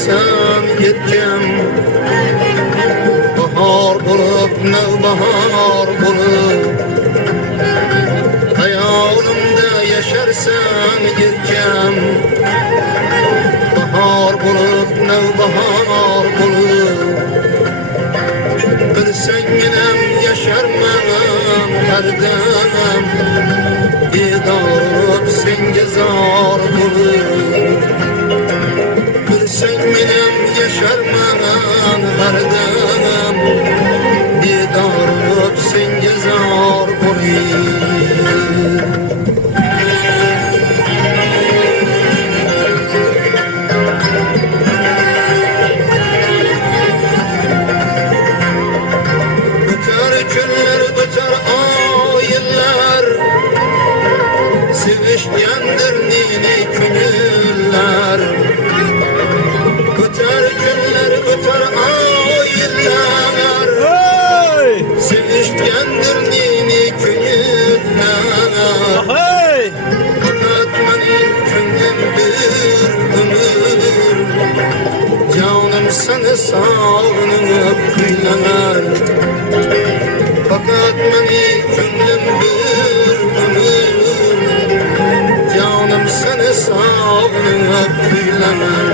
yaşarsan yetkem bahar bulup bahar bulup hayalimde yaşarsan yetkem bahar bulup bahar bulup bilsen ginem yaşarman her dem didarup senge zar bulup bilsen ginem yaşarman her dem didarup senge zar bulup sevişkendir nini künüller Öter günler öter aylar sevişkendir nini künüller fakat benim künlüm bir ömür canım seni sağlanıp kıylanar fakat benim künlüm bir ömür seni sağlığa kıylanar